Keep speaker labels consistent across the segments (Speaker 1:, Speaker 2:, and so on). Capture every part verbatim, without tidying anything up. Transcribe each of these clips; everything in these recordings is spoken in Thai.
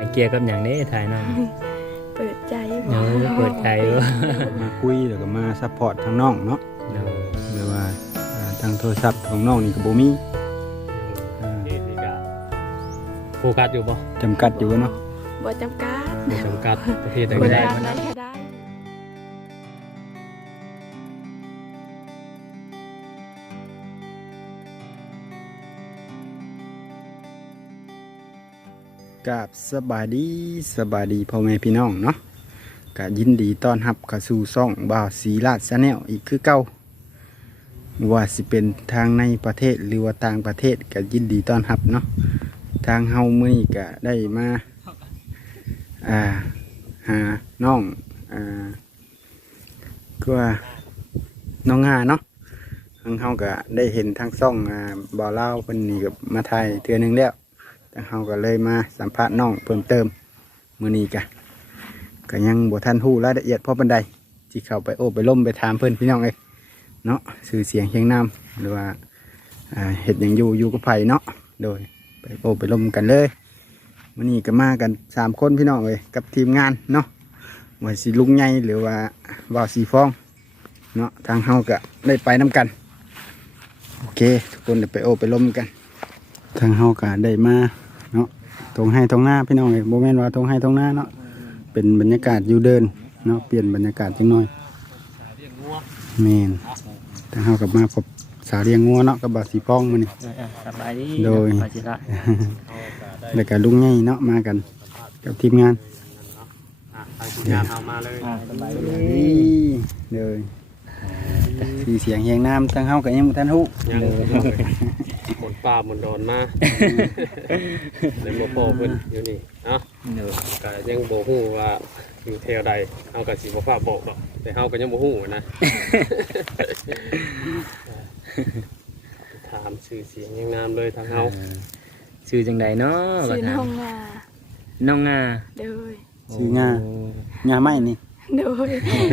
Speaker 1: เกี่ยวกับหยังเด้ถ่ายน้อง
Speaker 2: เปิดใจ
Speaker 1: เนาะเปิดใจบ่
Speaker 3: มาคุยแล้วก็มาซัพพอร์ตทางน้องเนาะ
Speaker 1: เนาะ
Speaker 3: แบบว่าอ่าทางโทรศัพท์ของน้องนี่ก็บ่มีอ่า
Speaker 4: นี่นี่ก็โฟกัสอยู่บ่
Speaker 3: จำกัดอยู่เนาะ
Speaker 2: บ่จำกัด
Speaker 4: บ่จำกัดประเภทใด
Speaker 2: บ่
Speaker 4: ก็
Speaker 2: ได้
Speaker 4: ได้
Speaker 2: ได้แค่ได้
Speaker 3: กับสบายดีสบายดีพ่อแม่พี่น้องเนาะก็ยินดีต้อนรับเข้าสู่ช่องบ่าวศรีราชชาแนลอีกคือเก่าว่าสิเป็นทางในประเทศหรือว่าต่างประเทศก็ยินดีต้อนรับเนาะทางเฮามื้อนี้ก็ได้มาอ่าหาน้องอ่าก็ว่าน้องงาเนาะทางเฮาก็ได้เห็นทางช่องอ่าบ่าวลาวเพิ่นนี่ก็มาถ่ายเทื่อนึงแล้วทางเฮาก็เลยมาสัมภาษณ์น้องเพิ่มเติมมื้อนี้ก็ก็ยังบ่ทันฮู้รายละเอียดพอปานใดสิเข้าไปโอ้ไปล้มไปถามเพิ่นพี่น้องเอ้ยเนาะชื่อเสียงเฮียงนามหรือว่าอ่าเฮ็ดหยังอยู่อยู่กับไผเนาะโดยไปโอ้ไปล้มกันเลยมื้อนี้ก็มากันสามคนพี่น้องเอ้ยกับทีมงานเนาะว่าสิลุงใหญ่หรือว่าว่าวสีฟองเนาะทางเฮาก็ได้ไปนํกันโอเคทุกคนเดี๋ยวไปโอ้ไปล้มกันทางเฮาก็ได้มาเนาะตรงให้ตรงหน้าพี่น้องเอ้ยบ่แม่นว่าตรงให้ตรงหน้าเนาะเป็นบรรยากาศอยู่เดินเนาะเปลี่ยนบรรยากาศจังหน่อยแม่นทางเฮาก็มาพบสาวเลี้ยงงัวเนาะกับบ่าวสีฟองมื้อนี้
Speaker 1: สบายดี
Speaker 3: โดย
Speaker 1: ปาจิระ
Speaker 3: แล้วก็ลุงใหญ่เนาะมากันกับทีมงาน
Speaker 4: อ่ะทางทีมงานเอามาเลย
Speaker 1: อ่าสบายดี
Speaker 3: นี่เลยสีเสียงเฮียงน้ำทางเฮาก็ยังบ่ทันฮู้
Speaker 4: ยังหมดป่าหมดดอนมาเลยบ่พอเพิ่นอยู่นี่เนาะ
Speaker 1: เนาะ
Speaker 4: ก็ยังบ่ฮู้ว่าอยู่แถวใดเฮาก็สิบ่ฟ้าบอกดอกแต่เฮาก็ยังบ่ฮู้นะ ถามชื่อเสียงยังงามเลยทางเฮา
Speaker 1: ชื่อจังใดเนาะ
Speaker 2: ซื้อน้องงา
Speaker 1: น้องงา
Speaker 2: โดย
Speaker 3: ชื่องา งาไม้นี่
Speaker 2: โดย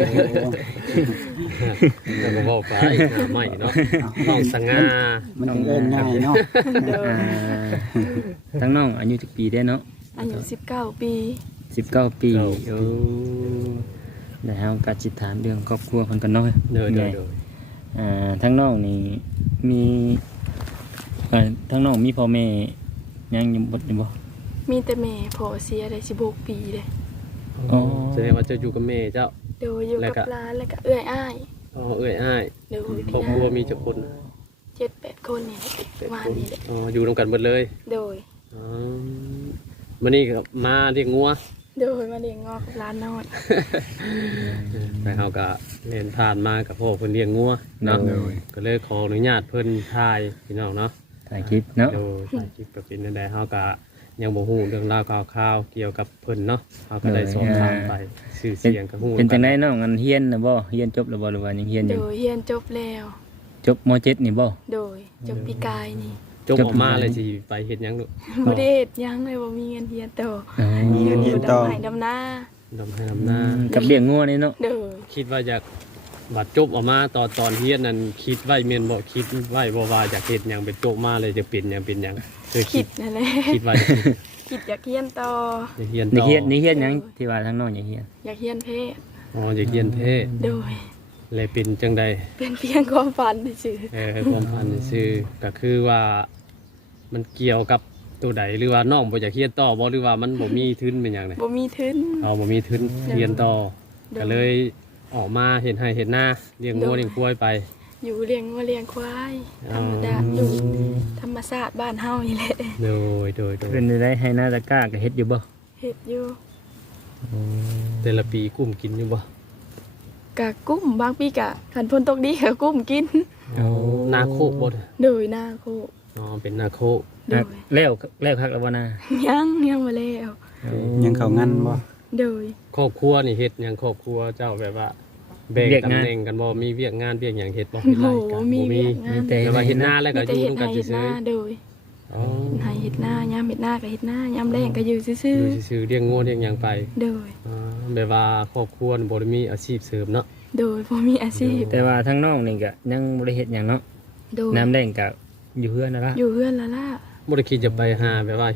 Speaker 4: แล้วก็เว้าไปหน้าใหม่เนาะน้องสง่า
Speaker 3: มันถึงเอิ้นง่ายเนาะ
Speaker 2: โดย
Speaker 1: อ่าทั้งน้องอายุจักปีได้เนาะ
Speaker 2: อายุสิบเก้าปี
Speaker 1: สิบเก้าปีโอ้แล้วเฮาก็สิถามเรื่องครอบครัวเพิ่นกันเนาะ
Speaker 4: เด้อ
Speaker 1: ไง
Speaker 4: เด้อ
Speaker 1: อ่าทั้งน้องนี่มีเอ่อทั้งน้องมีพ่อแม่ยังอยู่บ่อยู่บ่
Speaker 2: มีแต่แม่พอเสียได้สิบหกปีเลย
Speaker 1: อ๋อ
Speaker 4: แสดงว่าเจะอยู่กับแม่เจ้า
Speaker 2: โดยอยู่
Speaker 4: แล้วก็
Speaker 2: กับร้านแล้วก็เอื้อยอ้าย
Speaker 4: อ๋อเอ้ยอ้าย
Speaker 2: โดย
Speaker 4: ครอบครัวมีจักคน
Speaker 2: เจ็ดแปดคนเนี่ยประมาณนี้เลย
Speaker 4: อ๋ออยู่นํกันหมดเลย
Speaker 2: โดย
Speaker 4: อ๋อมื้อนี้ก็มาเลี้ยงงัว
Speaker 2: โดยมาเลี้ยงงอกกับร้านน้อย
Speaker 4: แต่เฮาก็เล่นผ่านมากับพ่อเพิ่นเลี้ยงงัวเนาะก็เลยขออนุญาตเพิ่นถ่ายพี่น้องเนาะ
Speaker 1: ถ่ายคลิปเนาะ
Speaker 4: โดยถ่ายคลิปก็เป็นจังได๋เฮาก็ยังบ่ฮู้เรื่องราวข่าวๆเกี่ยวกับเพิ่นเนาะเฮาก็ได้สอบถามไปชื่อเสียงก็ฮู้
Speaker 1: เป็นจังไดน้องอันเฮียนน่ะบ่เฮียนจบแล้วบ่หรือว่ายังเฮียนอ
Speaker 2: โด
Speaker 1: ยู่
Speaker 2: ยเฮียนจบแล้ว
Speaker 1: จบม เจ็ด นี่บ่
Speaker 2: โดยจบปีกายนี่
Speaker 4: จบออกมาเลยสิไปเฮ็ดหยังลูก
Speaker 2: บ่ได้เฮ็ดหยังเลยบ่มีเงินเฮียนต่อ
Speaker 1: อ๋อ
Speaker 3: มีเงินเฮียนต่อ
Speaker 2: ดำไห้ดำหน้า
Speaker 4: ดำให้ดำนา
Speaker 1: กับเลี้ยงงัวนี่เนาะ
Speaker 2: โดย
Speaker 4: คิดว่าอยากบัดจบออกมาตอนตอนเฮียนนั้นคิดไว้แม่นบ่คิดไว้บ่ว่าอยากเฮ็ดหยังเป็นจบมาเลยจะเป็นหยังเป็นหยังเคย
Speaker 2: คิ
Speaker 4: คิ
Speaker 2: ด
Speaker 4: ด
Speaker 2: นั่นแหละ
Speaker 4: คิดว่าจะ
Speaker 2: คิดอยากเฮียนต่อ
Speaker 4: อยากเฮียน
Speaker 1: นี่
Speaker 4: ต่อ
Speaker 1: เฮียนนี่เฮียนหยังที่ว่าทางน้องอยากเฮียน
Speaker 2: อยากเฮียนเพศ
Speaker 4: อ๋ออยากเฮียนเท่
Speaker 2: โดย
Speaker 4: เลยเป็นจังใด
Speaker 2: เป็นเพียงความฝันเฉย
Speaker 4: เออความพันซื่อก็คือว่ามันเกี่ยวกับตัวใดหรือว่าน้องบ่อยากเฮียนต่อบ่หรือว่ามันบ่มีทุนเป็นหยังไง
Speaker 2: บ่มีทุน
Speaker 4: อ๋อบ่มีทุนเฮียนต่อ
Speaker 2: โด
Speaker 4: ก็เลยออกมาเห็นให้เห็นหน้าเลี้ยงงัวเลี้ยงควายไป
Speaker 2: อยู่เลี้ยงวัวเลี้ยงควายธ
Speaker 4: อ๋อ
Speaker 2: รรมดาอยู่ธรรมชาติบ้านเฮานี่แหละ
Speaker 4: โดยโดยโดย
Speaker 1: เป็นได้ให้หน้าตะกร้าก็เฮ็ดอยู่บ่
Speaker 2: เฮ็ดอยู่
Speaker 4: แต่ละปีกุ้มกินอยู่บ่
Speaker 2: กะกุ้มบางปีกะคันฝนตกดีก็กุ้มกิน
Speaker 4: อ๋อนาโคกบ่
Speaker 2: โดยหน้าโค
Speaker 4: อ๋อเป็นนาโคก
Speaker 2: โดย
Speaker 1: แล้วแล้วคักแล้วบ่น่ะ
Speaker 2: ยังยังบ่แล้ว
Speaker 3: ยังเข้างันบ่
Speaker 2: โดย
Speaker 4: ครอบครัวนี่เฮ็ดหยังครอบครัวเจ้าแบบว่าแบ่งตำแหน่งกันบ่มีเวียกงานเวียกหยังเฮ็ดบ่
Speaker 2: โอ้
Speaker 4: เฮ็ด
Speaker 2: โห
Speaker 4: ไรกัน
Speaker 2: มี
Speaker 4: บ่
Speaker 2: เวี
Speaker 4: มี
Speaker 2: ยกงาน
Speaker 1: แต่
Speaker 4: แต่ว่าเฮ็ดนาแล้วก็
Speaker 2: มี
Speaker 4: อ
Speaker 2: แต่
Speaker 4: ยู่
Speaker 2: เฮ็ด
Speaker 4: นำกัน
Speaker 2: ให้เฮ็ด
Speaker 4: ซื่
Speaker 2: ห
Speaker 4: อ
Speaker 2: น้าโดย
Speaker 4: ๆอ๋อ
Speaker 2: ให้เฮ็ดหน้ายามเฮ็ดหน้าก็เฮ็ดหน้ายามแรงก็อยู่ซื่อ
Speaker 4: อยู่ซื่อๆเลี้ยงงัวเลี้ยงหยังไป
Speaker 2: ๆโดย
Speaker 4: อ๋อแบบว่าครอบครัวนี่บ่ได้มีอาชีพเสริมเนาะ
Speaker 2: โดยบ่มีอาชีพ
Speaker 1: แต่ว่าทางน้องนี่ก็ยังบ่ได้เฮ็ดหยังเนาะ
Speaker 2: โดย
Speaker 1: น้ำแดงก็อยู่เฮือนนั่นล่ะ
Speaker 2: อยู่เฮือนและล่ะ
Speaker 4: บ่ได้คิดจะไปหาแบบว่าเฮ็ด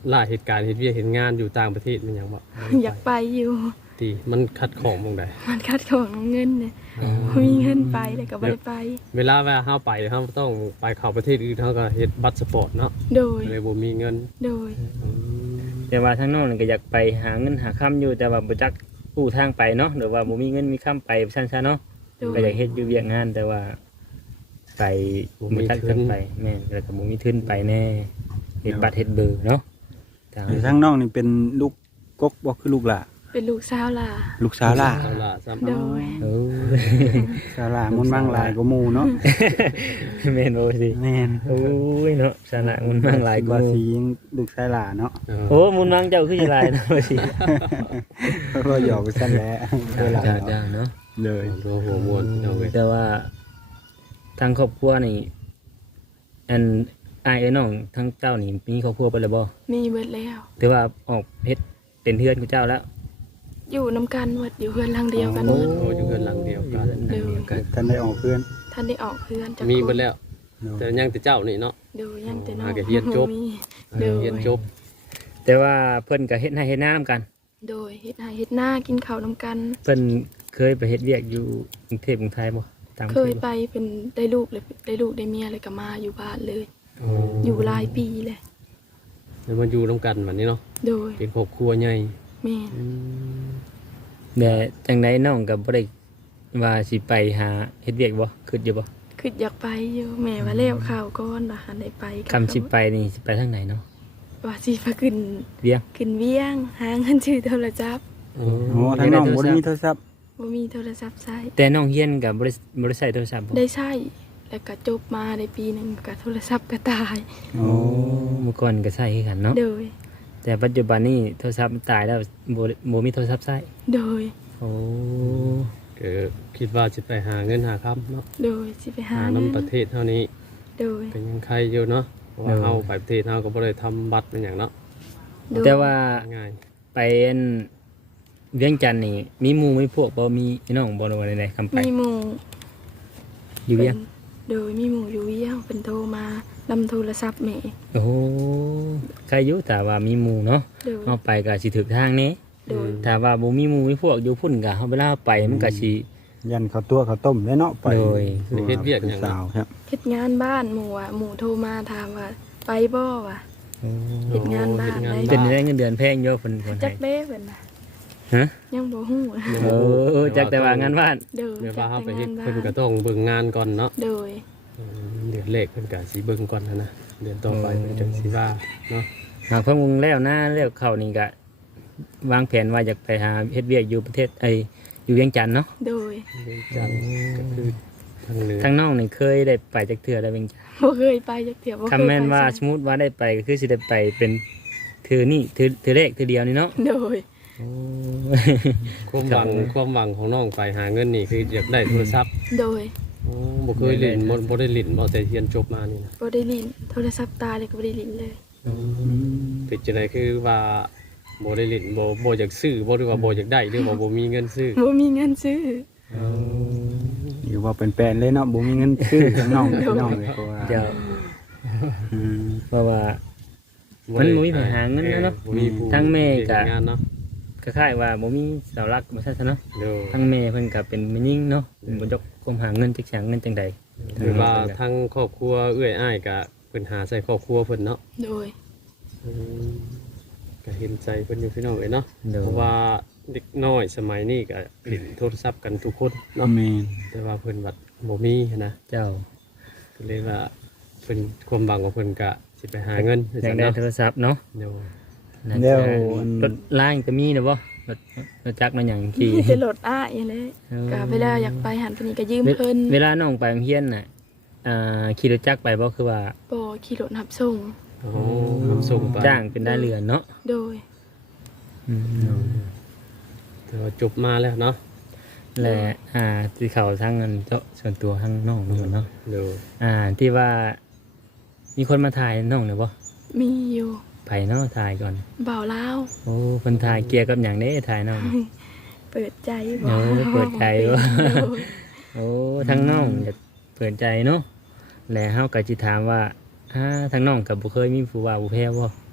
Speaker 4: ล่าเหตุการณ์เฮ็ดเวียกเฮ็ดงานอยู่ต่างประเทศมันหยังบ่
Speaker 2: อยากไปอยู่
Speaker 4: ติมันขัดของบ่งใด
Speaker 2: มันคัดของเงินเนี่ยบ่มีเงินไปเลยก็บ่ได้ไป
Speaker 4: เวลาว่าเฮาไปเฮาต้องไปเข้าประเทศอื่นเฮาก็เฮ็ดบัตรสปอร์ตเนาะ
Speaker 2: โดย
Speaker 4: เลยบ่มีเงิน
Speaker 2: โดย
Speaker 1: แต่ว่าทั้งน้องนี่ก็อยากไปหาเงินหาค่ำอยู่แต่ว่าบ่จักกู้ทางไปเนาะหรือว่าบ่มีเงินมีค่ำไปซั่นซะเนาะ
Speaker 2: โดย
Speaker 1: ก็อยากเฮ็ดอยู่เวียกงานแต่ว่าไปบ่จักจังไปแม่นแล้วก็บ่มีทุนไปแน่เฮ็ดบัตรเฮ็ดเบอร์เนาะทาง
Speaker 3: อยู่ทางน้องนี่เป็นลูกกกบ่คือลูกหล่า
Speaker 2: เป็นลูกสาวล่ะ
Speaker 3: ลูกสาวหล่า
Speaker 4: เอาล่ะซ้ำ
Speaker 2: โดย
Speaker 1: โอ้
Speaker 3: สาวหล่ามันมั่งหลายกว่าหมู่เนาะ
Speaker 1: แม่นบ่สิ
Speaker 3: แม่น
Speaker 1: โอ้ยเนาะสนะมันมั่งหลายก
Speaker 3: ว่า
Speaker 1: ว่า
Speaker 3: สียังลูกชายหล่าเนาะ
Speaker 1: โอ้มุนมังเจ้าคือสิหลายเนาะว่าสิ
Speaker 3: ก็หยอกไปซั่นแหละเวลา
Speaker 1: จ้าจ้าเนาะ
Speaker 3: เลย
Speaker 4: ตัวหัวมวนเอาเลย
Speaker 1: แต่ว่าทางครอบครัวนี่อันอายเอ้ยน้องทั้งเจ้านี่มีครอบครัวไปแล้วบ่
Speaker 2: มีเบิดแล้ว
Speaker 1: ถือว่าออกเฮ็ดเป็นเฮือนของเจ้าแล้ว
Speaker 2: อยู่นํกันหมดอยู่เฮือนหลังเดียวกันหมด
Speaker 4: โอ้อยู่กันหลังเดียวกัน
Speaker 1: เดียวกัน
Speaker 3: ท่านได้ออกเพื่อน
Speaker 2: ท่านได้ออกเฮือนจาก
Speaker 4: มี
Speaker 2: ค
Speaker 4: เบิด
Speaker 2: น
Speaker 4: แล้ว
Speaker 3: เนาะ
Speaker 4: แต่ยังแต่เจ้านี่เนาะ
Speaker 2: โดยยังแต่น้อง
Speaker 4: หาก็เรียนจบ
Speaker 2: มีโดย
Speaker 4: เรียนจบ
Speaker 1: แต่ว่าเพิ่นก็เฮ็ดให้เฮ็ดหน้านำกัน
Speaker 2: โดยเฮ็ดให้เฮ็ดหน้ากินข้าวนํกัน
Speaker 1: เพิ่นเคยไปเฮ็ดเวียกอยู่กรุงเทพกรุงไทยบ่ต่างประ
Speaker 2: เค
Speaker 1: เท
Speaker 2: ย
Speaker 1: ศ
Speaker 2: ไป
Speaker 1: บ่
Speaker 2: เป็นได้ลูกเลยได้ลูกได้เมียเลยก็มาอยู่บ้านเลย
Speaker 4: โอ้
Speaker 2: อยู่หลายปีเลย
Speaker 4: แล้วมันอยู่ร่วมกันแบบนี้เนาะ
Speaker 2: โดย
Speaker 4: เป็นครอบครัวใหญ่
Speaker 2: แม่น
Speaker 1: แต่จังไดน้องก็บ่ได้ว่าสิไปหาเฮ็ดเวียกบ่คิดอยู่บ่
Speaker 2: คืออยากไปอยู่แม่ว่าแล้วข่าวก่อนว่าหันได้ไปก็
Speaker 1: คำสิไปนี่สิไปทางไหนเนาะ
Speaker 2: ว่าสิพาขึ้น
Speaker 1: เวียง
Speaker 2: ขึ้นเวียงหาเงินซื้อโทรศัพท์
Speaker 4: โอ้
Speaker 3: โอ้ทางน้องบ่ได้มีโทรศัพท์
Speaker 2: บ่มีโทรศัพท์ใช้
Speaker 1: แต่น้องเฮียนก็บ่ได้บ่ได้ใช้โทรศัพท์บ่
Speaker 2: ได้ใช้แล้วก็จบมาได้ปีหนึงก็โทรศัพท์ก็ตาย
Speaker 3: โอ้
Speaker 1: เมื่อก่อนก็ใช้คือกันเนาะ
Speaker 2: โดย
Speaker 1: แต่ปัจจุบันนี้โทรศัพท์มันตายแล้วบ่บ่มีโทรศัพท์ใช้
Speaker 2: โดย
Speaker 1: โอ้
Speaker 4: ก็คิดว่าจะไปหาเงินหาค้ำเนาะ
Speaker 2: โดยสิไปหา
Speaker 4: หา
Speaker 2: เงิน
Speaker 4: น้ำประเทศเท่านี้
Speaker 2: โดย
Speaker 4: ก็ยังใครอยู่เนาะเพราะว่าเฮาไปประเทศเฮาก็บ่ได้ทำบัตรเป็นอย่างเนาะ
Speaker 2: โดย
Speaker 1: แต่ว่า
Speaker 4: ง่าย
Speaker 1: ไปอันเวียงจันทน์นี่มีหมู่มีพวกบ่มีพี่น้องบ่รู้ว่าใดๆคำไป
Speaker 2: มีหมู่
Speaker 1: อยู่เวียง
Speaker 2: พิ่นโดยมีหมู่อยู่เวียงเป็นโทรมานำโทรศัพท์แม่
Speaker 1: โอ้ใครอยู่แต่ว่ามีหมู่เนาะ
Speaker 2: โดย
Speaker 1: เอาไปก็สิถึกทางนี้
Speaker 2: โดย
Speaker 1: ถ้าว่าบ่มีหมู่มีพวกอยู่พุ่นก็เฮาเวลาไปมันก็สิ
Speaker 3: ยันข้าวตัวข้าวต้มได้เนาะไป
Speaker 1: โดย
Speaker 4: เฮ็ดเวียกอย่าง
Speaker 3: สาวครับ
Speaker 2: เฮ็ดงานบ้านหมู่อ่ะหมู่โทรมาถามว่าไปบ่วะ
Speaker 1: โอ้
Speaker 2: เฮ็ดงานบ้าน
Speaker 4: เฮ็ดงาน
Speaker 1: เป็น
Speaker 4: บ้าน
Speaker 1: ได้เงินเดือนแพงอยู่เพิ่นเพิ่น
Speaker 2: จั
Speaker 1: ให้
Speaker 2: กเด้เพิ่นน่ะ
Speaker 1: ฮะ
Speaker 2: ยังบ่ฮู้อะ
Speaker 1: โอ้จักแต่ว่างานบ้าน
Speaker 2: โดย
Speaker 4: เดี๋ยวว่าเฮาไป
Speaker 2: จั
Speaker 4: เฮ็
Speaker 2: ก
Speaker 4: ด
Speaker 2: แต่
Speaker 4: เพิ่น
Speaker 2: งาน
Speaker 4: ก็
Speaker 2: บ้าน
Speaker 4: ต้องเบิ่งงานก่อนเนาะ
Speaker 2: โดย
Speaker 4: อืมเดือนแรกเพิ่นก็สิเบิ่งก่อนนะนะเดือนต่อไปเพิ่นจังสิว่าเนาะ
Speaker 1: หากเพิ่นวงแล้วนะแล้วเข้านี่ก็วางแผนว่าอยากไปหาเฮ็ดเวียกอยู่ประเทศไอ้อยู่เวียงจันทน์เนาะ
Speaker 2: โดย
Speaker 4: เวียงจันทน์ก็คือทางเหนือ
Speaker 1: ทางน้องนี่เคยได้ไปจักเทื่อได้เวียงจันทน์
Speaker 2: บ่เคยไปจักเที่ยวบ่เคย
Speaker 1: คำแม่น
Speaker 2: ไป
Speaker 1: ว่า
Speaker 2: ใส่
Speaker 1: สมมุติว่าได้ไปก็คือสิได้ไปเป็นเทื่อนี่เทื่อเทื่อแรกเทื่อเดียวนี่เนาะ
Speaker 2: โดย
Speaker 1: โอ้
Speaker 4: ความหวังความหวังของน้องไปหาเงินนี่คืออยากได้โทรศัพท์
Speaker 2: โดย
Speaker 4: โอ้บ่เคยเล่นบ่บ่ได้เล่นบ่แต่เรียนจบมานี่นะ
Speaker 2: บ่ได้ลิ้นโทรศัพท์ตายเลยก็บ่ได้ลิ้นเลย
Speaker 4: เป็นจังได๋คือว่าบ่ได้เล่นบ่บ่อยากซื้อบ่หรือว่าบ่อยากได้หรือว่าบ่มีเงินซื้อ
Speaker 2: บ่มีเงินซื้อ
Speaker 3: อยู่ว่าเป็นแปลนเลยเนาะบ่มีเงินซื้อทางน้องพี่น้องเลยเพราะว่า
Speaker 1: เจ้า
Speaker 3: อืม
Speaker 1: เพราะว่า มันบ่มีปัญหาเงินนะเนาะ
Speaker 4: บ่มีผู้
Speaker 1: ทั้งแม่ก็
Speaker 4: เฮ็ดงานเนาะ
Speaker 1: คล้ายๆว่าบ่มีเสาหลักบ่ใช่ซะเนาะ
Speaker 4: เด้อ
Speaker 1: ทั้งแม่เพิ่นก็เป็นแม่ยิ่งเนาะบ่ยกความหาเงินจักแสงเงินจังใด
Speaker 4: หรือว่าทั้งครอบครัวเอื้อยอ้ายก็เพิ่นหาใส่ครอบครัวเพิ่นเนาะ
Speaker 2: โดย
Speaker 4: อืมก็เห็นใจเพิ่นอยู่พี่น้องเอ้ยเนาะ
Speaker 1: เด้อ
Speaker 4: เพราะว่าเด็กน้อยสมัยนี้ก็เล่นโทรศัพท์กันทุกคนเนาะ
Speaker 3: แม่น
Speaker 4: แต่ว่าเพิ่นบัดบ่มีนะ
Speaker 1: เจ้า
Speaker 4: ก็เลยว่าเพิ่นความหวังของเพิ่นก็สิไปหาเงิน
Speaker 1: อยากได้โทรศัพท์เนาะ
Speaker 4: เดี๋ยว
Speaker 1: น่า
Speaker 3: แล้ว
Speaker 1: จะ
Speaker 3: อัน
Speaker 1: รถล่างก็มีนะบ่รถรถจักรมันหยังขี่
Speaker 2: มีแต่รถอ้ายอย่างนี้ก็เวลาอยากไปหันไปนี่ก็ยืม
Speaker 1: เว
Speaker 2: เพิ่น
Speaker 1: เวลาน้องไปโรงเรียนน่ะอ่าขี่รถจักรไปบ่คือว่า
Speaker 2: บ่ขี่รถรับส่ง
Speaker 4: อ๋อน้ำส่งไป
Speaker 1: จ้างเป็นได้เรือนเนาะ
Speaker 2: โดย
Speaker 1: อืม
Speaker 4: แต่ว่าจบมาแล้วเนาะ
Speaker 1: และอ่าที่เขาทางเงินเจ้าส่วนตัวทางน้องนู่นเนาะ
Speaker 4: เดี๋ยว
Speaker 1: อ่าที่ว่า มีคนมาถ่ายน้องเนี่ยบ่
Speaker 2: มีอยู่
Speaker 1: ไผเนาะถ่ายก่อน
Speaker 2: บ่าวลาว
Speaker 1: โอ้เพิ่นถ่ายเกี่ยวกับหยังเด้ถ่ายน้อง
Speaker 2: เปิดใจ
Speaker 1: โอ้เปิดใจบ่
Speaker 2: โดย
Speaker 1: โอ้ทางน้องอยากเปิดใจเนาะและเฮาก็สิถามว่าอ่าทางน้องก็บ่เคยมีผู้ว่าผู้แพ้บ่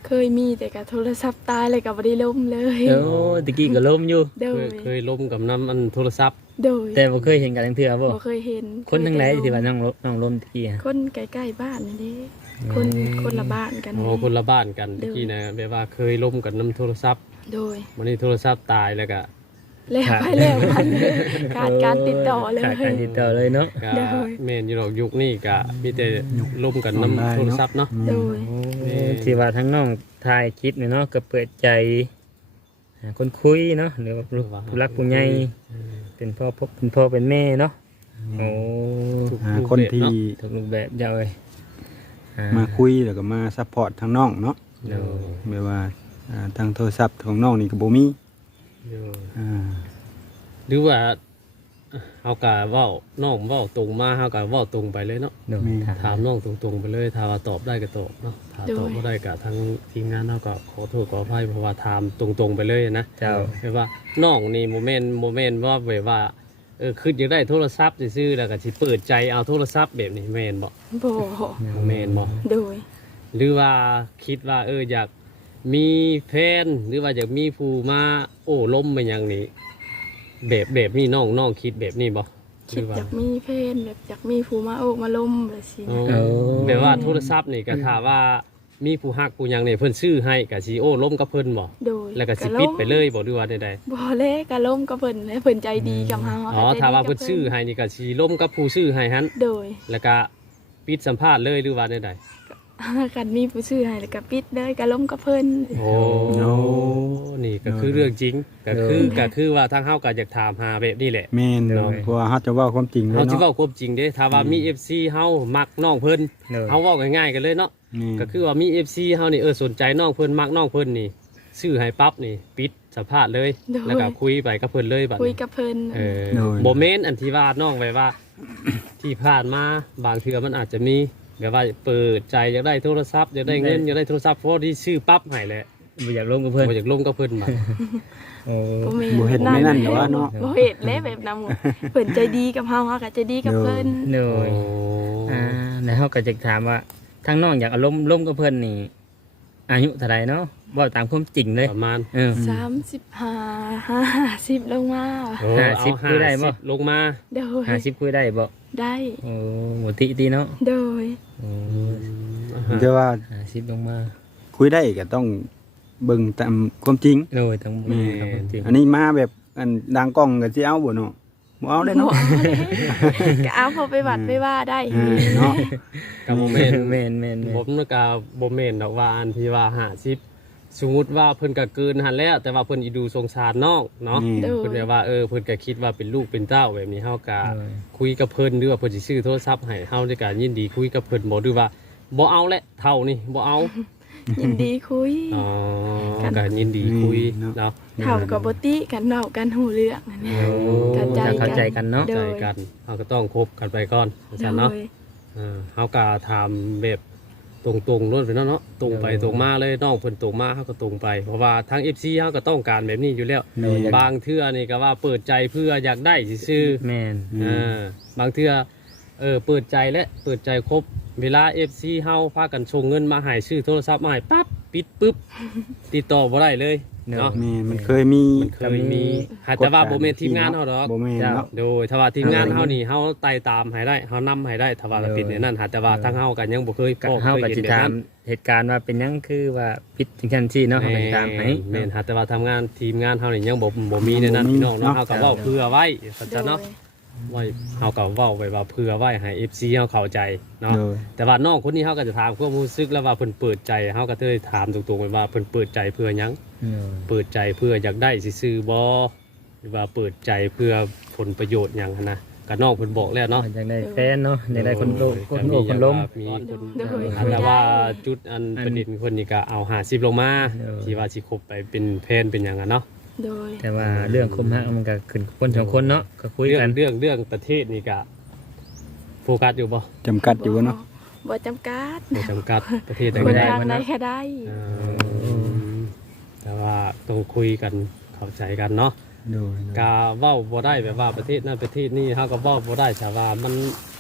Speaker 2: เคยมีแต่กับโทรศัพท์ตายเลยกับบ่ได้ล่มเลย
Speaker 1: โอ้ตะกี้ก็ล้มอยู่
Speaker 2: โด
Speaker 4: เค
Speaker 2: ย
Speaker 4: ยเคยล้มกับน้ำอันโทรศัพท์
Speaker 2: โดย
Speaker 1: แต่บ่เคยเห็นกันทั้งเทื่อบ่
Speaker 2: บ่เคยเห็น
Speaker 1: คนทั้งไหนที่ว่า
Speaker 2: เคยแต่
Speaker 1: น้องล้มน้องล้มตะกี้ฮะ
Speaker 2: คนใกล้ๆบ้านนี่เด้คนคนละบ้านกัน
Speaker 4: อ๋อ
Speaker 2: นี่
Speaker 4: คนละบ้านกันเมื่อกี้นะแบบว่าเคยล้มกับน้ำโทรศัพท์
Speaker 2: โดย
Speaker 4: วันนี้โทรศัพท์ตายแล้วก็
Speaker 2: แล้วไปแล้วมันขาดการติดต่อเลย
Speaker 1: ขาดการติดต่อเลยเนาะ
Speaker 4: ก็
Speaker 2: โดย
Speaker 4: แม่นอยู่หรอกยุคนี้ก็มีแต่ล้มกับน้ำโทรศัพท์เนาะ
Speaker 2: โดย
Speaker 1: โอ้ที่ว่าทั้งน้องถ่ายคลิปนี่เนาะก็เปิดใจหาคนคุยเนาะหรือว่าผู้รักผู้ใหญ่เป็นพ่อพบเป็นพ่อเป็นแม่เนาะโอ้
Speaker 3: หาคนที่
Speaker 1: ทุกรูปแบบเจ้าเอ้ยอ่
Speaker 3: มาคุยแล้วก็มาซัพพอร์ตทางน้องเนาะ
Speaker 1: เนาะ
Speaker 3: แบบว่าอ่าทางโทรศัพท์ของน้องนี่ก็บ่มี
Speaker 4: เดี๋ยว
Speaker 3: อ่า
Speaker 4: หรือว่าเฮากะเว้าน้องเว้าตรงมาเฮากะเว้าตรงไปเลยเนาะ
Speaker 1: เนาะ
Speaker 4: ถามน้องตรงๆไปเลยถ้าว่าตอบได้ก็ตอบเนาะถ้าตอบบ่ได้ก็ทางทีมงานเฮาก็ขอโทษขออภัยเพราะว่าถามตรงๆไปเลยนะ
Speaker 1: เจ้า
Speaker 4: แบบว่าน้องนี่โมเมนต์โมเมนต์ว่าแบบว่าเออคืออยากได้โทรศัพท์ซื่อๆแล้วก็สิเปิดใจเอาโทรศัพท์แบบนี้แม่นบ่
Speaker 2: บ่
Speaker 4: โมเมนต์บ่
Speaker 2: โดย
Speaker 4: หรือว่าคิดว่าเอออยากมีแฟนหรือว่าอยากมีผู้มาโอ้ล้มไปอย่างนี้ แบบแบบนี้น้องน้องคิดแบบนี้บ่ห
Speaker 2: คิ
Speaker 4: รื
Speaker 2: ด
Speaker 4: อว่า
Speaker 2: อยากมีเพนแบบอยากมีผู้มาโอกมาล้มแบบสิ
Speaker 4: อ๋อแบบว่าโทรศัพท์นี่ก็ถ้าว่ามีผู้ฮักผู้หยังนี่เพิ่นซื้อให้ก็สิโอ้ล้มกับเพิ่นบ่
Speaker 2: โดย
Speaker 4: แล้วก็สิ
Speaker 2: ล้ม
Speaker 4: ปิดไปเลยบ่หรือว่าใด
Speaker 2: บ่เลยก็ล้มก็เพิ่นเลยเพิ่นใจดีกับเฮา
Speaker 4: ๆอ๋อ
Speaker 2: ใจดี
Speaker 4: ถ้าว่า
Speaker 2: กับ
Speaker 4: เพิ่นซื้อให้นี่ก็สิล้มกับผู้ซื้อให้หัน
Speaker 2: โดย
Speaker 4: แล้วก็ปิดสัมภาษณ์เลยหรือว่าใด
Speaker 2: กันมีผู้ซื้อให้แล้วก็ปิดเลยก็ล้มกับเพิ่น
Speaker 4: ๆโอ้นี่ก็คือเรื่องจริงก็คือก็คือว่าทางเฮาก็อยากถามหาแบบนี้แหละ
Speaker 3: แม่น
Speaker 4: เนาะ
Speaker 3: เพราะว่าเฮาจะเว้าความจริงเลย
Speaker 4: เฮาสิ
Speaker 3: เนาะ
Speaker 4: เว้าความจริงเด้ถ้าว่ามี เอฟ ซี เฮามักน้องเพิ่น
Speaker 1: เนาะ
Speaker 4: เฮาเว้าง่ายๆกันเลยเนาะ
Speaker 3: แม่น
Speaker 4: ก็คือว่ามี เอฟ ซี เฮานี่เออสนใจน้องเพิ่นมักน้องเพิ่นนี่ซื้อให้ปั๊บนี่ปิดสัมภาษณ์เลย แล้วก็คุยไปกับเพิ่นเลยบัด
Speaker 2: คุย
Speaker 4: นี้
Speaker 2: กับเพิ่น
Speaker 4: เออบ่แม่นอันที่ว่าน้องไว้ว่า ที่ผ่านมาบางเทื่อมันอาจจะมีแบบว่าเปิดใจอยากได้โทรศัพท์อยากได้เงินอยากได้โทรศัพท์เพราะที่ซื้อปั๊บให้แหละ
Speaker 1: บ่อยากล้มกับเพื่อน
Speaker 4: บ่อยากลงกับเพิ่นบัด
Speaker 1: โอ้
Speaker 2: บ่แม่
Speaker 3: บ่เฮ็ดไม่นั่นแต่ว่าเนาะ
Speaker 2: บ่เฮ็ดเลยแบบนั้นหมดเพิ่นใจดีกับเฮาเฮาก็ใจดีกับเพิ่น
Speaker 1: เนาะ
Speaker 4: โอ้
Speaker 1: อ่าแล้วเขาก็จะถามว่าทั้งน้องอยากอารมณ์ร่มกับเพื่อนนี่อายุเท่าไหรเนาะบอกตามความจริงเลย
Speaker 4: ประมาณ
Speaker 1: เออ
Speaker 2: สามสิบห้า ห้าสิบลงมา
Speaker 4: โอ้
Speaker 1: ห้าสิบ
Speaker 4: เอา
Speaker 1: คือได้บ่
Speaker 4: ห้าสิบลงมา
Speaker 2: โดย
Speaker 1: ห้าสิบคุยได้บ่
Speaker 2: ได้
Speaker 1: โอ้หมติตีเนาะ
Speaker 2: โดย
Speaker 1: โอ้
Speaker 3: แต่ว่า
Speaker 1: ห้าสิบลงมา
Speaker 3: คุยได้ก็ต้องเบิ่งตามความจริง
Speaker 1: โอ้ยต้อง
Speaker 3: แม่
Speaker 1: ตามความจริง
Speaker 3: อันนี้มาแบบอันดังกล้องก็สิเอาบ่เนาะบ่เอาได้เนาะ
Speaker 2: ก็เอาพอไปบัดไปว่าได้
Speaker 3: อ่าเนาะ
Speaker 4: กับโมเมนต์
Speaker 1: แม่นแม่นแม่น
Speaker 4: ผมนึกว่าโมเมนต์ดอกว่าอันที่ว่าห้าสิบสมมุติว่าเพิ่นก็เกินหันแล้ว แต่ว่าเพิ่นอีดูสงสารน้องเนาะ
Speaker 3: นี่
Speaker 2: โดย
Speaker 4: เพิ่นแบบว่าเออเพิ่นก็คิดว่าเป็นลูกเป็นเต้าแบบนี้เฮาก็
Speaker 1: โอ้ย
Speaker 4: คุยกับเพิ่นหรือว่าเพิ่นสิซื้อโทรศัพท์ให้เฮาด้วยการยินดีคุยกับเพิ่นบ่หรือว่าบ่เอาแหละเท่านี่บ่เอา
Speaker 2: ยินดีคุย
Speaker 4: อ๋อ
Speaker 2: กัน
Speaker 4: ก็ยินดีคุย
Speaker 3: เนาะ
Speaker 4: เนาะ
Speaker 2: เท่ากับบ่ติกันเว้ากันหูเรื่องนั่นแหละ เข้าใจ
Speaker 1: จะเข้าใจกันเนาะ
Speaker 2: โด
Speaker 4: ใจ
Speaker 2: ย
Speaker 4: กันเฮาก็ต้องคบกันไปก่อนว่า
Speaker 2: โด
Speaker 4: ซั่นเนาะ
Speaker 2: ย
Speaker 4: เออเฮาก็ถามแบบตรงๆล้วนไปเนาะเนาะตรงไปตรงมาเลยน้องเพิ่นตรงมาเฮาก็ตรงไปเพราะว่าทาง เอฟ ซี เฮาก็ต้องการแบบนี้อยู่แล้ว
Speaker 1: โดย
Speaker 4: บางเทื่อนี่ก็ว่าเปิดใจเพื่ออยากได้ซื่อ
Speaker 1: แม่น
Speaker 4: ๆเออบางเทื่อเออเปิดใจและเปิดใจครบเวลา เอฟ ซี เฮาพากันส่งเงินมาให้ซื้อโทรศัพท์มาให้ปั๊บปิดปึ๊บ ติดต่อบ่ได้เลยเนาะ
Speaker 3: แม่มันเคยมี
Speaker 4: มันเคยมีหากแต่ว่าบ่แม่นทีมงานเฮาดอก
Speaker 3: บ่แม่นเนาะ
Speaker 4: โดยถ้าว่าทีมงานเฮานี่เฮาไต่ตามให้ได้เฮานำให้ได้ถ้าว่าเป็นอย่างนั้นหากแต่ว่าทางเฮาก็ยังบ่เคย
Speaker 1: ก็
Speaker 4: พบ
Speaker 1: เฮา
Speaker 4: เค
Speaker 1: ก็
Speaker 4: ยเห็
Speaker 1: สิ
Speaker 4: นแบบ
Speaker 1: ถาม
Speaker 4: นั้น
Speaker 1: เหตุการณ์ว่าเป็นหยังคือว่าผิดจังซั่นซี่เนาะเฮาก็สิถามให้
Speaker 4: แม่นหากแต่ว่าทำงานทีมงานเฮานี่ยังบ่บ่มีในนั้นพี่น้องเนาะเฮาก็เว้าเพื่อไว้เข้าใจ
Speaker 2: โด
Speaker 4: เนาะ
Speaker 2: ย
Speaker 4: ไว้เฮาก็เว้าไว้ว่าเพื่อไว้ให้ เอฟ ซี เฮาเข้าใจเนาะ
Speaker 3: โดย
Speaker 4: แต่ว่าน้องคนนี้เฮาก็จะถามความรู้สึกแล้วว่าเพิ่นเปิดใจเฮาก็เลยถามตรงๆไปว่าเพิ่นเปิดใจเพื่อหยัง
Speaker 1: เออ
Speaker 4: เปิดใจเพื่ออยากได้ซื่อๆบ่หรือว่าเปิดใจเพื่อผลประโยชน์หยังหั้นนะก็น้องเพิ่นบอกแล้วเนาะ
Speaker 1: อยากได้แฟนเนาะอยากได้คนโลคนโลคนล้ม
Speaker 4: มีคน
Speaker 2: โดย
Speaker 4: อันแต่ว่าจุดอันประเด็นคนนี้ก็เอาห้าสิบลงมา
Speaker 1: เออ
Speaker 4: ที่ว่าสิคบไปเป็นแฟนเป็นหยังอ่ะเนาะ
Speaker 2: โดย
Speaker 1: แต่ว่าเรื่องคมฮักมันก็ขึ้นกับคนสองคนเนาะก็คุย
Speaker 4: เรื่อง
Speaker 1: กัน
Speaker 4: เรื่องเรื่องประเทศนี่ก็โฟกัสอยู่บ่
Speaker 3: จำกัดอยู่บ่เนาะ
Speaker 2: บ่จำกัด
Speaker 4: บ่จำกัดประเทศใด
Speaker 2: ค
Speaker 4: ก็
Speaker 2: น
Speaker 4: ได้
Speaker 2: ทางใดก็ได้
Speaker 4: อ่าแต่ว่าต้องคุยกันเข้าใจกันเนาะ
Speaker 3: โดย
Speaker 4: กาเว้าบ่ได้แบบว่าประเทศนั้นประเทศนี้เฮาก็เว้าบ่ได้แต่ว่ามัน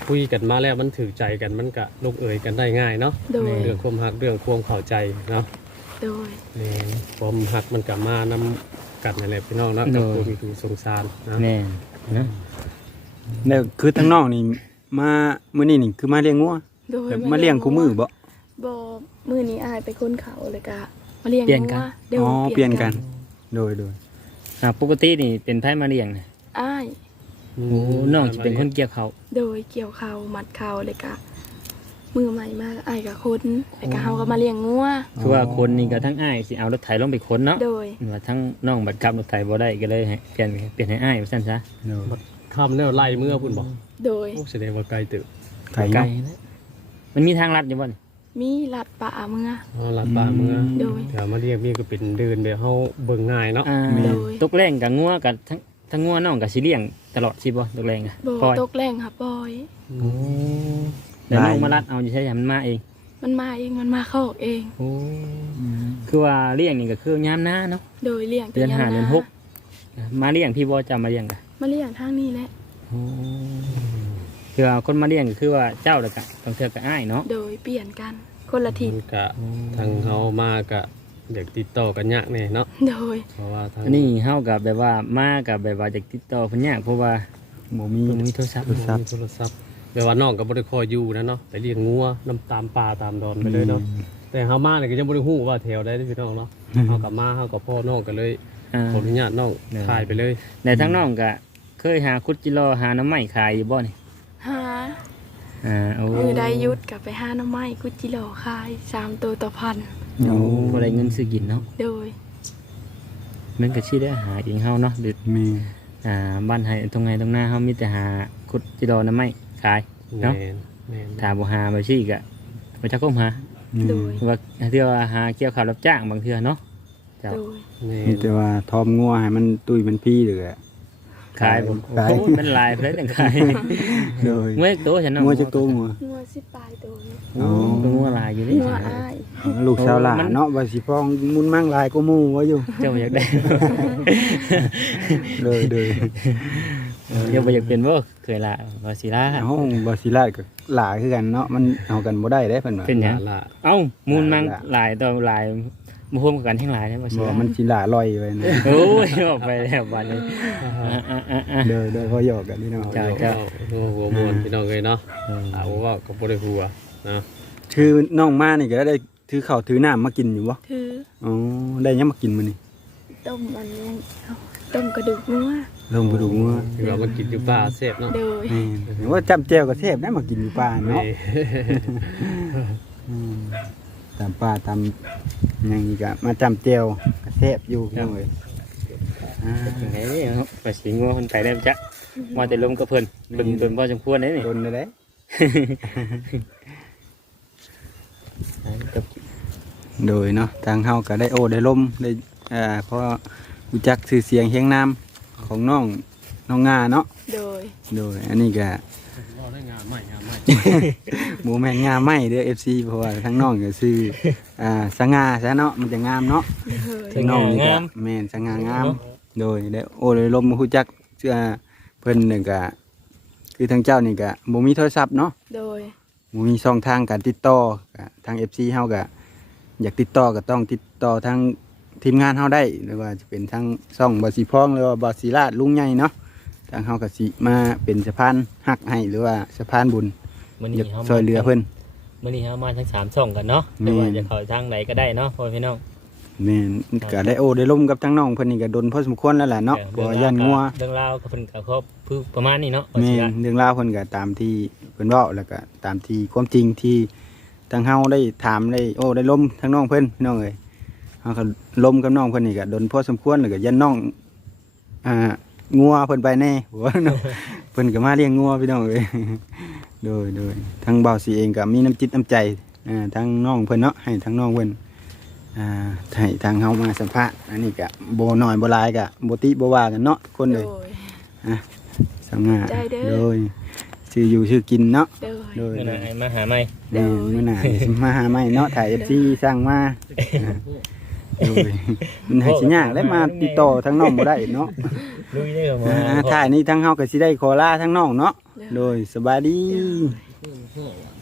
Speaker 4: คุยกันมาแล้วมันถือใจกันมันก็ลงเอยกันได้ง่ายเนาะ
Speaker 2: โดย
Speaker 4: เรื่องความหักเรื่องความเข้าใจเนาะ
Speaker 2: โดย
Speaker 4: แม่นความหักมันก็มานำกันนั่นแหละพี่น้องเนาะกับความมีสงสารเนาะ
Speaker 1: แม่นนะ
Speaker 3: แล้วคือทั้งน้องนี่มามื้อนี้นี่คือมาเลี้ยงงัว
Speaker 2: โดย
Speaker 3: แบบมาเลี้ยงคู่มือบ่
Speaker 2: บ่มื้อนี้อายไปคนเขาเลยก็มาเลี้ยง
Speaker 1: เปลี่ยนกัน
Speaker 2: งัวเดี๋ยว
Speaker 3: อ๋อเปลี่ยนกัน โดยโดย
Speaker 1: อ่าปกตินี่เป็นไผมาเลี้ยงนะ
Speaker 2: อ้าย
Speaker 1: โอ้น้องสิเป็นคนเกี่ยวเขา
Speaker 2: โดยเกี่ยวเขามัดเขาเลยก็มือใหม่มากอ้ายกับคนแล้วก็เฮาก็มาเลี้ยงงัว
Speaker 1: คือว่าคนนี่ก็ทั้งอ้ายสิเอารถไถลงไปขนเนาะ
Speaker 2: โดย
Speaker 1: ว่าทั้งน้องบัดกลับรถไถบ่ได้ก็เลยให้เปลี่ยนเปลี่ยนให้อ้ายว่าซั่นซะ
Speaker 3: โดย
Speaker 4: คำแล้วไล่เมื่อพุ่นบอก
Speaker 2: โดย
Speaker 4: แสดงว่าไกลตึก
Speaker 3: ไก่
Speaker 1: ไกล
Speaker 3: เนาะ
Speaker 1: นะมันมีทางลัดอยู่บ่นี่
Speaker 2: มีลัดป่าเมือ
Speaker 4: อ๋อลัดป่าเมื่อ
Speaker 2: โดย
Speaker 4: เดี๋ยวมาเรียกนี่ก็เป็นเดินเดี๋ยวเขาเบิ่งง่ายเนาะ
Speaker 1: อ่า
Speaker 2: โดย
Speaker 1: ตกแรงกับงัวกับทั้งทั้งงัวน้องกับสิเลี้ยงตลอดสิบ่ตกแรงอ่ะ
Speaker 2: บ่
Speaker 1: ปล่อย
Speaker 2: ตกแรงค่ะปล่อย
Speaker 1: แล้วน้องมาลัดเอาอยู่ใช่ไหมมันมาเอง
Speaker 2: มันมาเองมันมาเข้าออกเอง
Speaker 1: โอ้คือว่าเลี้ยงนี่ก็คือยามหน้าเนาะ
Speaker 2: โดยเลี้ยง
Speaker 1: เดือนห้า
Speaker 2: แต่ยม
Speaker 1: เดือนหกมาเลี้ยงพี่บ่จะมาเลี้ยงกัน
Speaker 2: มาเลี้ยงทางนี้แหละ
Speaker 1: คือว่าคนมาเลี้ยงก็คือว่าเจ้าแล้วก็ต้องเทื่อกับอ้ายเนาะ
Speaker 2: โดยเปลี่ยนกันคนละทิ
Speaker 4: มั
Speaker 2: ศ
Speaker 4: นกะทางเขามากะเด็กติดต่อกันยากแน่เนาะ
Speaker 2: โดย
Speaker 4: เพราะว่าทาง
Speaker 1: อันนี้เฮากับแบบว่ามากับแบบว่าอยากติดต่อเพิ่นยากเพราะว่า
Speaker 3: บ่มี
Speaker 1: บ่มีโทรศัพท์
Speaker 3: โทรศัพท์
Speaker 4: มีโทรศัพท์แปลว่าน้องก็บ่ได้คอยอยู่นะเนาะไปเลี้ยงงัวน้ำตามป่าตามดอนไปเลยเนาะแต่เฮามาเนี่ยก็ยังบ่ได้ฮู้ว่าแถวใดเด้อพี่น้องเนาะเฮากลับมาเฮากับพ่อน้องก็เลย
Speaker 1: อ่า
Speaker 4: ขออนุญาตน้องถ่ายไปเลย
Speaker 1: แต่ทั้งน้องก็เคยหาคุดจิโร่หาน้ำไม้ขายอยู่บ่นี่
Speaker 2: หา
Speaker 1: อ่าโอ้
Speaker 2: มือใดหยุดกับไปหาหน้ำไม้กุจิโลขายสามตัวต่อพัน
Speaker 1: โอ้บ่ได้เงินซื้อกินเนาะ
Speaker 2: โดย
Speaker 1: มันก็สิได้หาเองเฮาเนาะหรือ
Speaker 3: มี
Speaker 1: อ่าบ้านไห้ตรงไหนตรงหน้าเฮามีแต่หาคุดจิโร่น้ำไม้ขาย
Speaker 4: แม่
Speaker 1: เนาะ
Speaker 4: นแม่น
Speaker 1: ถ้าบ่หาบ่ซี่ก็บ่จักคมหา
Speaker 2: โดย
Speaker 1: ว่าเทื่อว่าหาเกี่ยวข้าวรับจ้างบางเทื่อเนาะเจ้า
Speaker 2: โดย
Speaker 4: แม่
Speaker 3: มี
Speaker 4: น
Speaker 3: แต่ว่าทอมงัวให้มันตุ้ยมันพี่เลยอะ
Speaker 1: ขายบ่
Speaker 3: ขาย
Speaker 1: โอ้ยมันหลายเพิ่นจังขาย
Speaker 3: โดย
Speaker 1: เมื่อโตฉันเนาะ
Speaker 3: งัวจักตัวงัว
Speaker 2: งัวสิบปลายตัว
Speaker 1: โอ้เป็นงัวหลายอยู่นี่
Speaker 2: งัวอ้าย
Speaker 3: ลูกสาวหลานเนาะว่าสิพ้องมุนมั่งลายก็หมู่ว่าอยู่
Speaker 1: เจ้าอยากได้
Speaker 3: เลยเลย
Speaker 1: เดี๋ยวบ่อยากเป็นบ่เคยละบ่สิลา
Speaker 3: เฮาบ่สิลาดก็หลาคือกันเนาะมันเอากันบ่ได้เด้เพิ่นว่า
Speaker 1: เป็นหยัง
Speaker 4: ละ
Speaker 1: เอ้ามูลมัง
Speaker 3: ละ
Speaker 1: หลายต่อหลายบ่รวมกันทั้งหลายใช่บ่สิ
Speaker 3: บ่
Speaker 1: ลา
Speaker 3: มันสิหลาลอยไว้นะ
Speaker 1: โอ้ยออกไปแล้วบัดนี้อ่ะๆๆ
Speaker 3: เด้อเด้อพอหยอกกันนี่เนาะ
Speaker 1: จ้ะ
Speaker 4: เจ้าหัวหัวมวนพี่น้องเลยเนาะถามว่าก็บ่ได้หัวนะ
Speaker 3: คือน้องมานี่ก็ได้ถือข้าวถือน้ำมากินอยู่บ่
Speaker 2: ถือ
Speaker 3: อ๋อได้หยังมากินมื้อนี้
Speaker 2: ต้มมันยังเอาต้มกระดูกงัว
Speaker 3: ลงไปดูงัว
Speaker 4: คือว่ามันกินอยู่ป่าแซ่บเนาะ
Speaker 2: โดย
Speaker 3: นี่ว่าจํแจ่วก็แซ่บนะมากินอยู่ป่าเนาะ
Speaker 4: นี่
Speaker 3: อืมตามป่าตามหยังนี่ก็มาจำแจ่วก็แซ่บอยู่พี่น้องเอ้ยอ่า
Speaker 1: จังไดนี่เนาะไปสิงัวเพิ่นไปได้บ่จ๊ะว่าแต่ลมกับเพิ่นเบิ่งเพิ่นบ่สมควรเด้นี่
Speaker 3: โดนได้เด้ โดยเนาะทางเฮาก็ได้โอ้ได้ล้มได้อ่าเพราะรู้จักชื่อเสียงเฮียงนามของน้องน้องงาเนาะ
Speaker 2: โดย
Speaker 3: โดยอันนี้ก็
Speaker 4: ว่าได้งานใหม่งานใหม่
Speaker 3: หมูแมงงาไหมเด้อ เอฟ ซี เพราะว่าทั้งน้องก็ชื่ออ่าสง่าซะเนาะมันจะงามเนาะ
Speaker 2: โดย
Speaker 1: สง่างาม
Speaker 3: แม่นสง่างาม โดยได้โอ้ได้ล้มรู้จักเชื่อเพิ่นนี่ก็คือทางเจ้านี่ก็บ่มีโทรศัพท์เนาะ
Speaker 2: โดย
Speaker 3: บ่มีช่องทางการติดต่อก็ทาง เอฟ ซี เฮาก็อยากติดต่อก็ต้องติดต่อทางทีมงานเฮาได้หรือว่าจะเป็นทางช่องบ่สีพองหรือว่าบ่สีลาดลุงใหญ่เนาะทางเฮาก็สิมาเป็นสะพานฮักให้หรือว่าสะพานบุญ
Speaker 1: มื้อ
Speaker 3: อ
Speaker 1: นี้
Speaker 3: ยาก
Speaker 1: เฮา
Speaker 3: ช่วยเหลือเพิ่น
Speaker 1: มื้อนี้เฮามาทั้งสามช่องกันเนาะ
Speaker 3: แม่
Speaker 1: แต่
Speaker 3: น
Speaker 1: ว่าจะเข้าทางไหนก็ได้เนาะพ่อพี่น้อง
Speaker 3: แม่นก็ได้โอ้ได้ล้มกับทางน้องเพิ่นนี่ก็ดนพอสมควรแล้วล่ะเนาะบ่ย่านงัว
Speaker 1: เรื่องราวก็เพิ่นก็ครบคือประมาณนี้เนาะ
Speaker 3: แม่นเรื่องราวเพิ่นก็ตามที่เพิ่นเว้าแล้วก็ตามที่ความจริงที่ทางเฮาได้ถามได้โอ้ได้ล้มทางน้องเพิ่นพี่น้องเอ้ยเฮาก็ล้มกับน้องเพิ่นนี่ก็ดนพอสมควรแล้วก็ยันน้องอ่างัวเพิ่นไปแน่ หัวเนาะ เพิ่นก็มาเลี้ยงงัวพี่น้องเอ้ย โดยโดยทางเบาสีเองก็มีน้ำจิตน้ำใจอ่าทางน้องเพิ่นเนาะให้ทางน้องเพิ่นอ่าให้ทางเฮามาสัมภาษณ์อันนี้ก็บ่น้อยบ่หลายก็บ่ติบ่ว่ากันเนาะคน
Speaker 2: โด
Speaker 3: เลย
Speaker 2: ย
Speaker 3: สง่า
Speaker 2: ใจเด้อ
Speaker 3: โดยชื่ออยู่ชื่อกินเนาะ
Speaker 2: โดย
Speaker 3: โดย
Speaker 1: มื้อ
Speaker 3: โด
Speaker 1: หน้าย ให้มาหาใหม่
Speaker 3: แม่มื้อหน้าสิมาหาใหม่เนาะถ่าย เอฟ ซี สร้างมาอ่าโดยมันให้สิยากและมาติดต่อทางน้องบ่ได้เนาะ
Speaker 1: ลุยได้กับหมอ
Speaker 3: อ่าถ่ายนี้ทั้งเฮาก็สิได้ขอลาทั้งน้องเนาะโดยสบายดี
Speaker 4: เพิ่นพ่อว่า